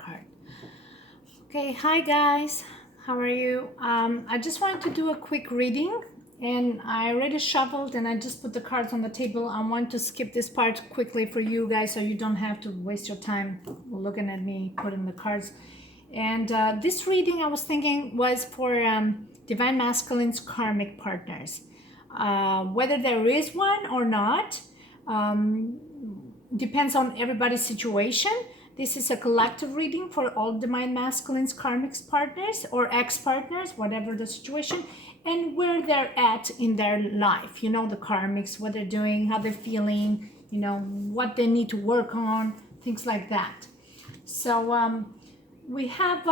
card. Okay, hi guys, how are you? I just wanted to do a quick reading, and I already shuffled and I just put the cards on the table. I want to skip this part quickly for you guys so you don't have to waste your time looking at me putting the cards. And this reading I was thinking was for Divine Masculine's karmic partners. Whether there is one or not, um, depends on everybody's situation. This is a collective reading for all Divine Masculine's karmic partners or ex-partners, whatever the situation, and where they're at in their life. You know, the karmics, what they're doing, how they're feeling, you know, what they need to work on, things like that. So we have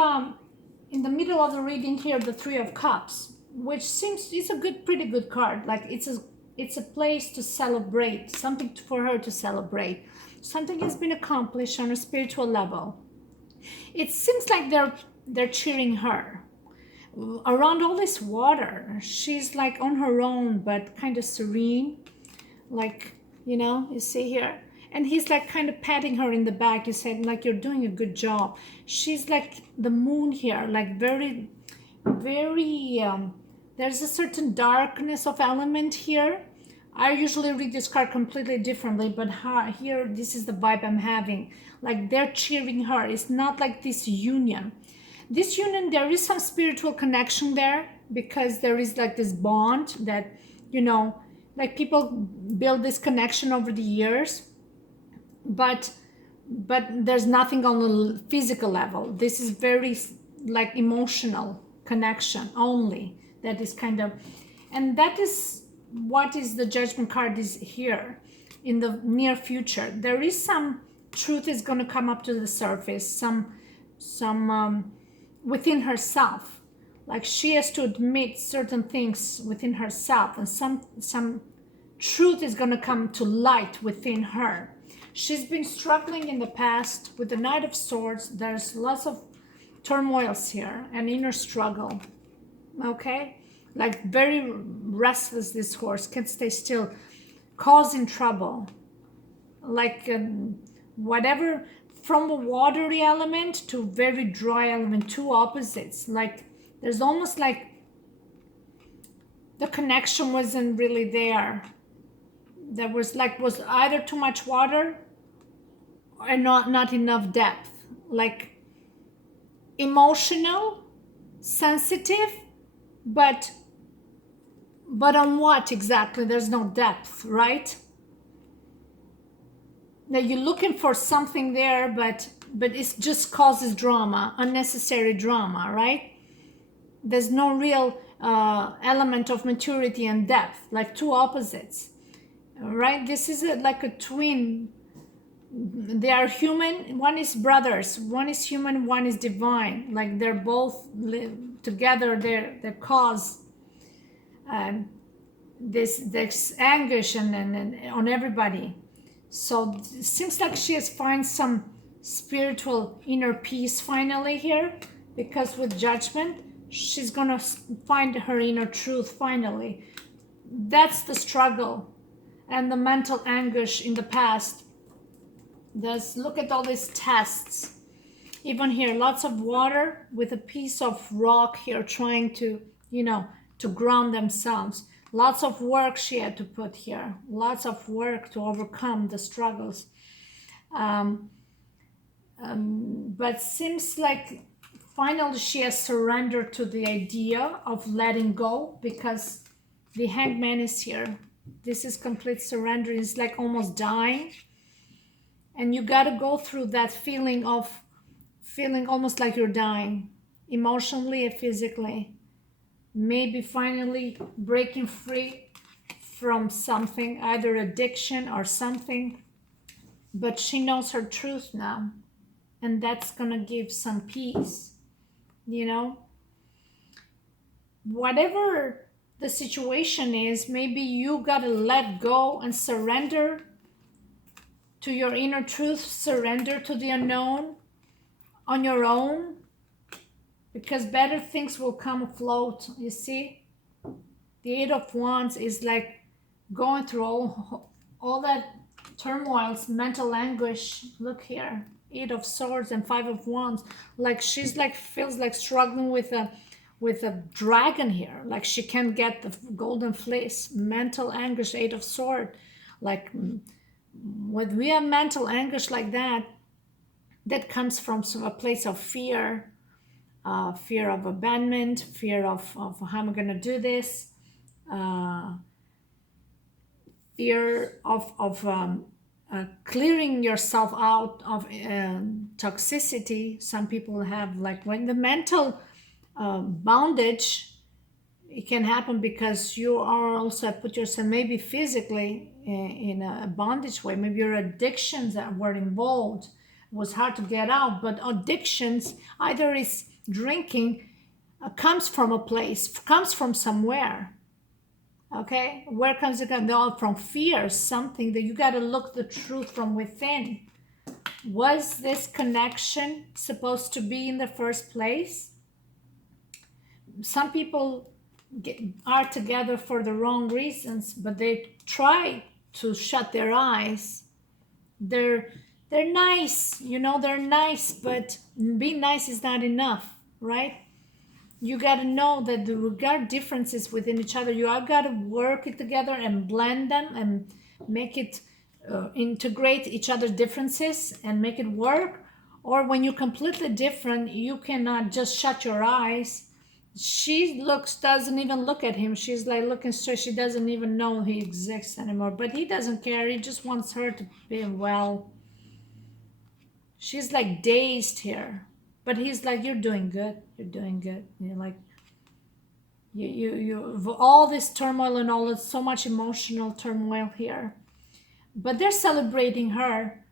in the middle of the reading here the Three of Cups, which seems it's a pretty good card. Like it's a place to celebrate, something for her to celebrate. Something has been accomplished on a spiritual level. It seems like they're cheering her around all this water. She's like on her own, but kind of serene, like, you know, you see here. And he's like kind of patting her in the back. He said, like, you're doing a good job. She's like the moon here, like very, very, there's a certain darkness of element here. I usually read this card completely differently, but here, this is the vibe I'm having. Like they're cheering her. It's not like this union. This union, there is some spiritual connection there because there is like this bond that, you know, like people build this connection over the years, but there's nothing on the physical level. This is very like emotional connection only that is kind of, and that is what is the Judgment card is here. In the near future there is some truth is going to come up to the surface, some within herself. Like she has to admit certain things within herself, and some truth is going to come to light within her. She's been struggling in the past with the Knight of Swords. There's lots of turmoils here and inner struggle. Okay, like very restless, this horse can't stay still, causing trouble, like whatever, from a watery element to very dry element, two opposites. Like there's almost like the connection wasn't really there. There was either too much water or not enough depth, like emotional, sensitive, but on what exactly? There's no depth, right? Now you're looking for something there, but it just causes drama, unnecessary drama, right? There's no real element of maturity and depth, like two opposites, right? This is like a twin. They are human. One is brothers. One is human. One is divine. Like they're both together. They cause this anguish and on everybody. So it seems like she has found some spiritual inner peace finally here, because with Judgment she's gonna find her inner truth finally. That's the struggle and the mental anguish in the past. Look at all these tests. Even here, lots of water with a piece of rock here trying to, you know, to ground themselves. Lots of work she had to put here. Lots of work to overcome the struggles. But seems like finally she has surrendered to the idea of letting go, because the Hangman is here. This is complete surrender. It's like almost dying. And you got to go through that feeling of feeling almost like you're dying, emotionally and physically. Maybe finally breaking free from something, either addiction or something. But she knows her truth now. And that's going to give some peace, you know. Whatever the situation is, maybe you got to let go and surrender to your inner truth, surrender to the unknown on your own, because better things will come afloat. You see, the Eight of Wands is like going through all that turmoils, mental anguish. Look here, 8 of Swords and 5 of Wands. Like she's like feels like struggling with a dragon here. Like she can't get the golden fleece. Mental anguish, 8 of Swords. Like when we have mental anguish like that, that comes from a place of fear, fear of abandonment, fear of how am I going to do this, fear of clearing yourself out of toxicity. Some people have, like, when the mental bondage, it can happen because you are also put yourself maybe physically in a bondage way. Maybe your addictions that were involved, it was hard to get out. But addictions, either is drinking, comes from a place, comes from somewhere. Okay, where comes it from? Fear, something that you got to look the truth from within. Was this connection supposed to be in the first place? Some people are together for the wrong reasons, but they try to shut their eyes. They're nice, they're nice, but being nice is not enough, right? You got to know that there are differences within each other. You have got to work it together and blend them and make it integrate each other's differences and make it work. Or when you're completely different, you cannot just shut your eyes. She doesn't even look at him. She's like looking straight. She doesn't even know he exists anymore. But he doesn't care. He just wants her to be well. She's like dazed here. But he's like, you're doing good. You're doing good. You're like, you all this turmoil and all this, so much emotional turmoil here. But they're celebrating her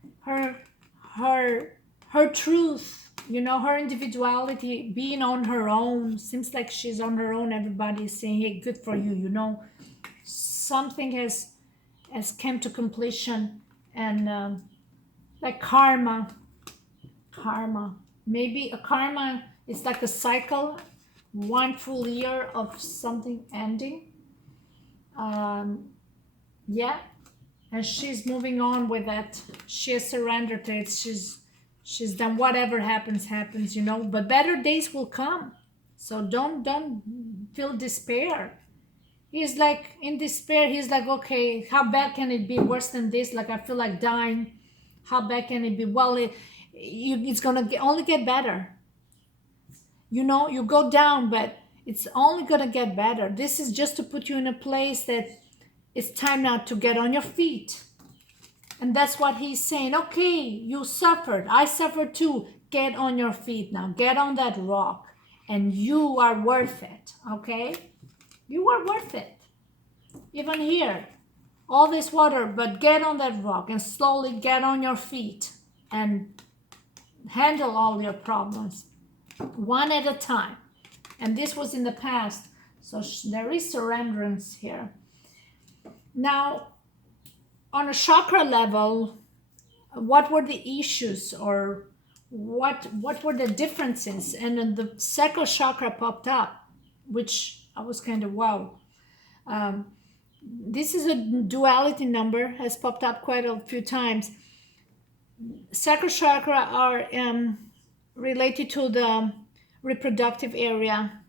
truth, her individuality, being on her own. Seems like she's on her own. Everybody's saying, hey, good for you, something has come to completion. And like karma. Maybe a karma is like a cycle, one full year of something ending. Yeah, and she's moving on with that. She has surrendered to it. She's done whatever happens, but better days will come. So don't feel despair. He's like in despair. He's like, okay, how bad can it be? Worse than this? Like, I feel like dying. How bad can it be? Well, it's gonna only get better. You go down, but it's only gonna get better. This is just to put you in a place that it's time now to get on your feet. And that's what he's saying. Okay, you suffered. I suffered too. Get on your feet now. Get on that rock. And you are worth it. Okay? You are worth it. Even here, all this water, but get on that rock and slowly get on your feet and handle all your problems one at a time. And this was in the past, so there is surrenderance here. Now, on a chakra level, what were the issues, or what were the differences? And then the sacral chakra popped up, which I was kind of wow. This is a duality number, has popped up quite a few times. Sacral chakra are related to the reproductive area,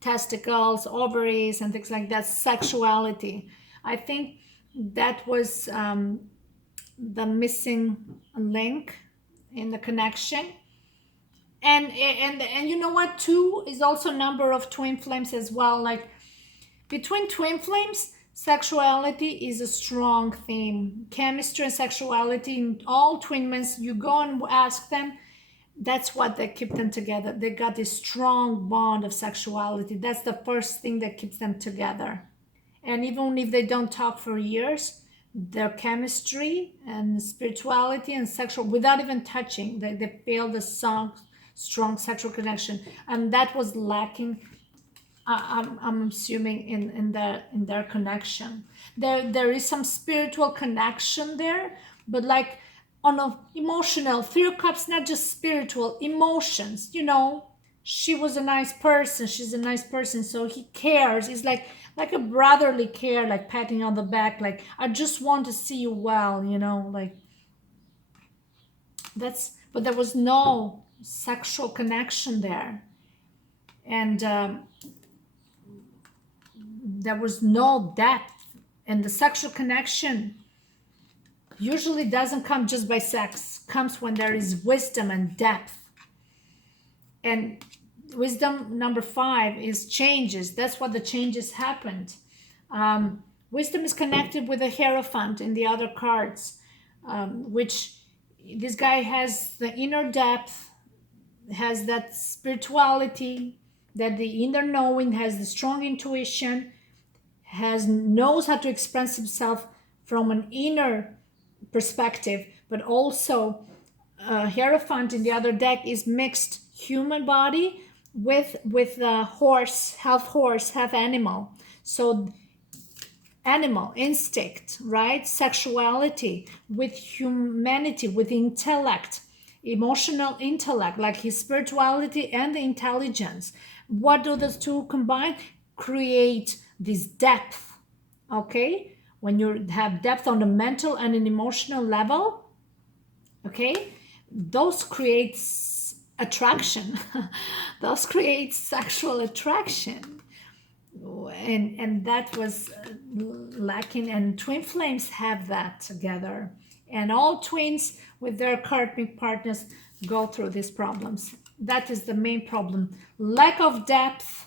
testicles, ovaries, and things like that, sexuality. I think that was the missing link in the connection. And you know what, 2 is also number of twin flames as well. Like between twin flames, sexuality is a strong theme. Chemistry and sexuality in all twin men, you go and ask them, that's what they keep them together. They got this strong bond of sexuality. That's the first thing that keeps them together. And even if they don't talk for years, their chemistry and spirituality and sexual, without even touching, they feel the strong sexual connection. And that was lacking, I'm assuming, in their connection. There is some spiritual connection there, but like on a emotional, 3 of Cups, not just spiritual, emotions. She was a nice person. She's a nice person, so he cares. It's like, like a brotherly care, like patting on the back, like I just want to see you well, like that's. But there was no sexual connection there, and there was no depth, and the sexual connection usually doesn't come just by sex, comes when there is wisdom and depth. And wisdom number 5 is changes. That's what the changes happened. Wisdom is connected with the Hierophant in the other cards, which this guy has the inner depth, has that spirituality, that the inner knowing, has the strong intuition, knows how to express himself from an inner perspective, but also Hierophant in the other deck is mixed human body with horse, half animal. So animal instinct, right? Sexuality with humanity, with intellect, emotional intellect, like his spirituality and the intelligence. What do those two combine? Create this depth. Okay, when you have depth on the mental and an emotional level, okay, those creates attraction. Those create sexual attraction, and that was lacking. And twin flames have that together, and all twins with their karmic partners go through these problems. That is the main problem: lack of depth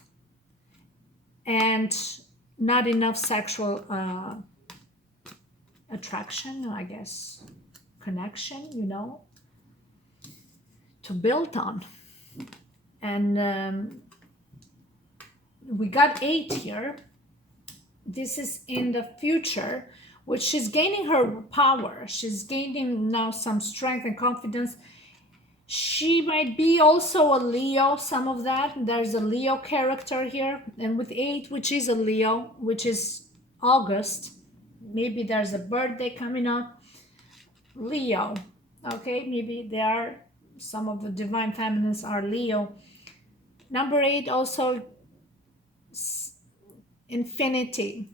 and not enough sexual attraction, I guess, connection, to build on. And we got 8 here. This is in the future, which she's gaining her power. She's gaining now some strength and confidence. She might be also a Leo, some of that. There's a Leo character here. And with 8, which is a Leo, which is August, maybe there's a birthday coming up. Leo, okay, maybe they are, some of the divine feminines are Leo. Number 8 also infinity,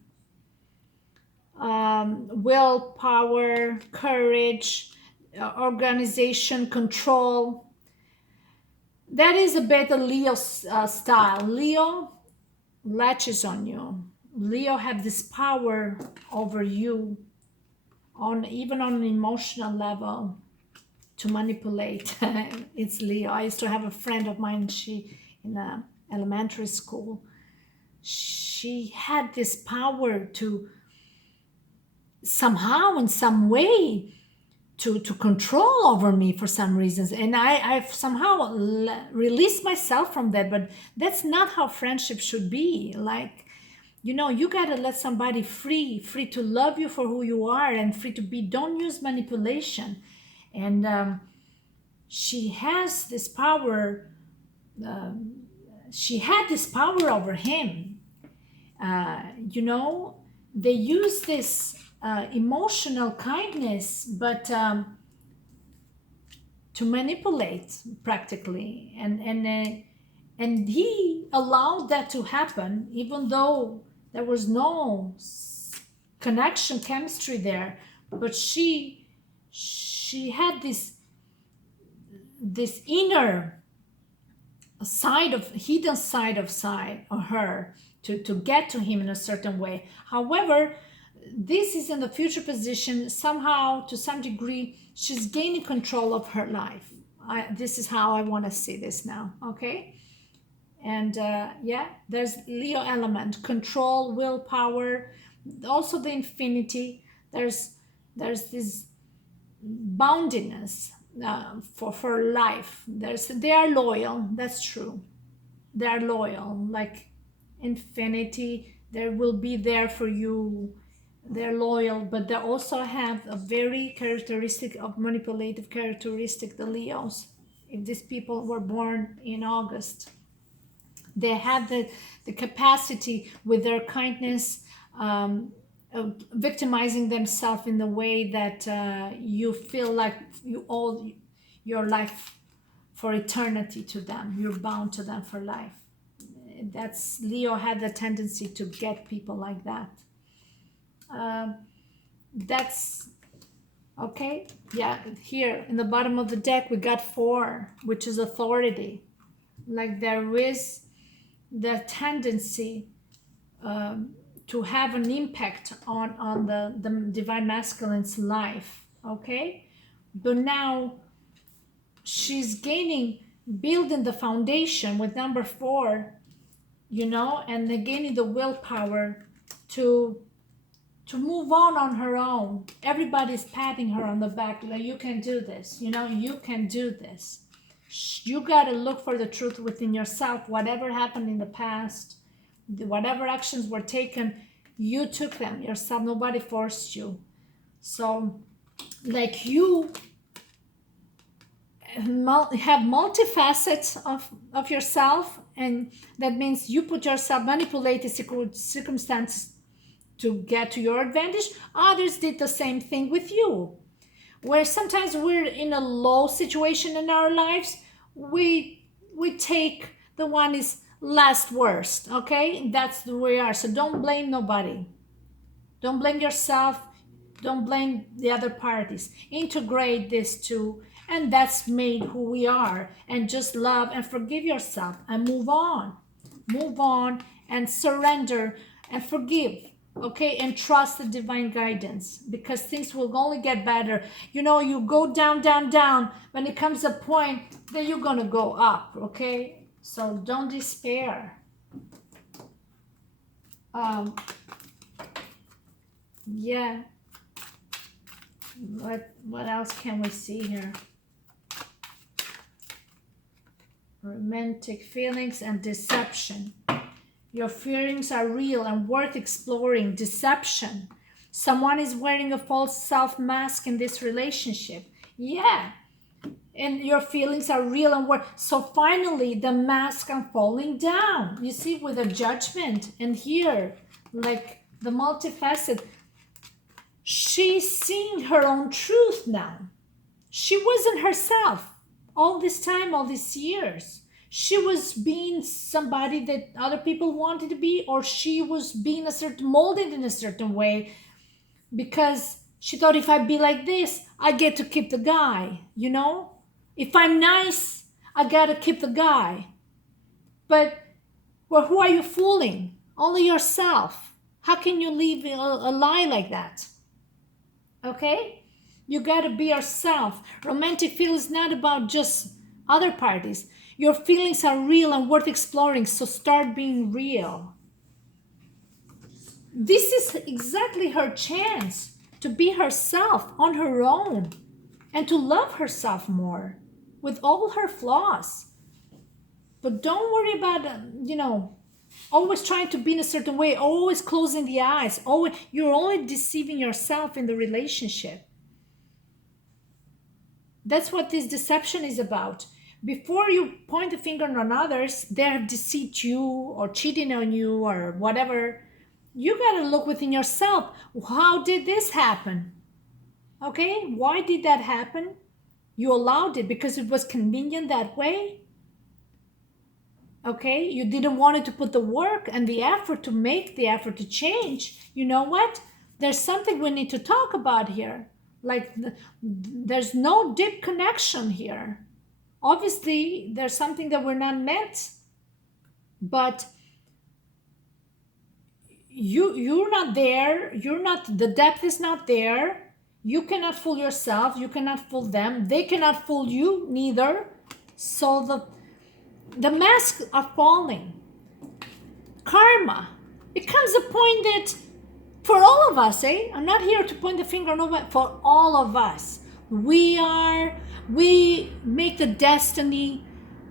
willpower, courage, organization, control. That is a bit a Leo style. Leo latches on you. Leo have this power over you, even on an emotional level, to manipulate. It's Leo. I used to have a friend of mine, she in elementary school, she had this power to somehow, in some way, to control over me for some reasons. And I've somehow released myself from that. But that's not how friendship should be. Like, you gotta let somebody free to love you for who you are, and free to be. Don't use manipulation. And she has this power. She had this power over him. They use this emotional kindness, but to manipulate practically, and he allowed that to happen, even though there was no connection, chemistry there. But she had this inner hidden side of her to get to him in a certain way. However, this is in the future position. Somehow, to some degree, she's gaining control of her life. This is how I want to see this now. Okay. And there's Leo element, control, willpower, also the infinity. There's this boundiness for life. They are loyal. That's true. They are loyal, like infinity. They will be there for you. They're loyal, but they also have a very characteristic of manipulative characteristic, the Leos. If these people were born in August, they have the capacity with their kindness, victimizing themselves in the way that you feel like you owe your life for eternity to them. You're bound to them for life. That's Leo had the tendency to get people like that. That's okay. Yeah, here in the bottom of the deck we got 4, which is authority. Like there is the tendency to have an impact on the divine masculine's life. Okay, but now she's building the foundation with number 4, you know, and then gaining the willpower to move on her own. Everybody's patting her on the back, like, you can do this, you know, you can do this. You got to look for the truth within yourself. Whatever happened in the past, whatever actions were taken, you took them yourself. Nobody forced you. So like you have multifacets of yourself, and that means you put yourself, manipulate the circumstances to get to your advantage. Others did the same thing with you, where sometimes we're in a low situation in our lives, we take the one is last worst. Okay, that's the way we are. So don't blame nobody, don't blame yourself, don't blame the other parties. Integrate this too, and that's made who we are. And just love and forgive yourself and move on and surrender and forgive. Okay, and trust the divine guidance, because things will only get better. You know, you go down, when it comes a point, then you're gonna go up. Okay, so don't despair. Yeah, what else can we see here? Romantic feelings and deception. Your feelings are real and worth exploring. Deception. Someone is wearing a false self mask in this relationship. Yeah. And your feelings are real and worth. So finally, the mask are falling down. You see, with a judgment. And here, like the multifaceted, she's seeing her own truth now. She wasn't herself all this time, all these years. She was being somebody that other people wanted to be, or she was being molded in a certain way, because she thought, if I be like this, I get to keep the guy, you know? If I'm nice, I gotta keep the guy. But, well, who are you fooling? Only yourself. How can you live a lie like that? Okay? You gotta be yourself. Romantic feelings is not about just other parties. Your feelings are real and worth exploring, so start being real. This is exactly her chance to be herself on her own and to love herself more with all her flaws. But don't worry about, always trying to be in a certain way, always closing the eyes. You're only deceiving yourself in the relationship. That's what this deception is about. Before you point the finger on others, they have deceived you or cheating on you or whatever. You got to look within yourself. How did this happen? Okay, why did that happen? You allowed it because it was convenient that way. Okay, you didn't want to put the work and the effort to make the effort to change. You know what? There's something we need to talk about here. Like there's no deep connection here. Obviously, there's something that we're not met, but you're not there. The depth is not there. You cannot fool yourself. You cannot fool them. They cannot fool you neither. So the masks are falling. Karma. It comes a point that for all of us, I'm not here to point the finger, no, but for all of us, we make the destiny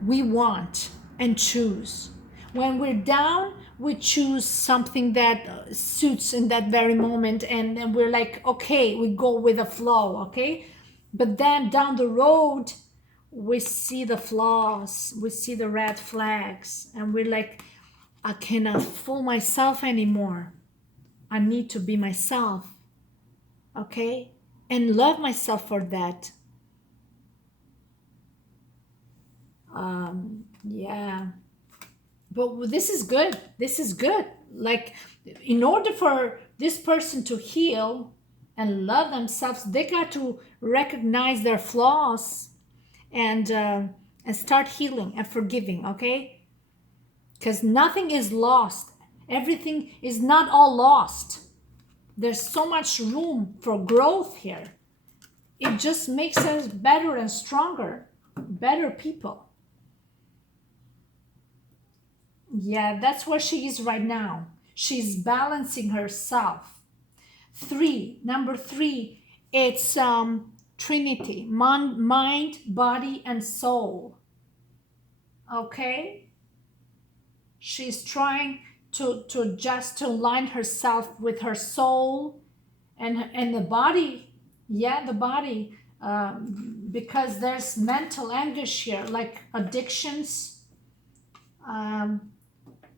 we want and choose. When we're down, we choose something that suits in that very moment, and we're like, okay, we go with the flow, okay? But then down the road, we see the flaws, we see the red flags, and we're like, I cannot fool myself anymore. I need to be myself, okay? And love myself for that. Yeah. But this is good. This is good. Like, in order for this person to heal and love themselves, they got to recognize their flaws and start healing and forgiving. Okay, because nothing is lost. Everything is not all lost. There's so much room for growth here. It just makes us better and stronger, better people. Yeah, that's where she is right now. She's balancing herself. Number three, it's Trinity, mind, body, and soul. Okay, she's trying to just to align herself with her soul and the body. Yeah, the body, because there's mental anguish here, like addictions.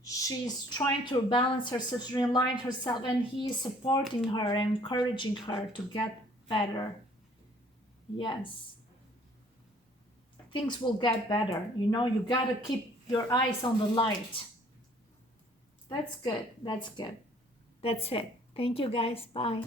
She's trying to balance herself, realign herself, and he's supporting her, encouraging her to get better. Yes, things will get better. You know, you gotta keep your eyes on the light. That's good. That's good. That's it. Thank you, guys. Bye.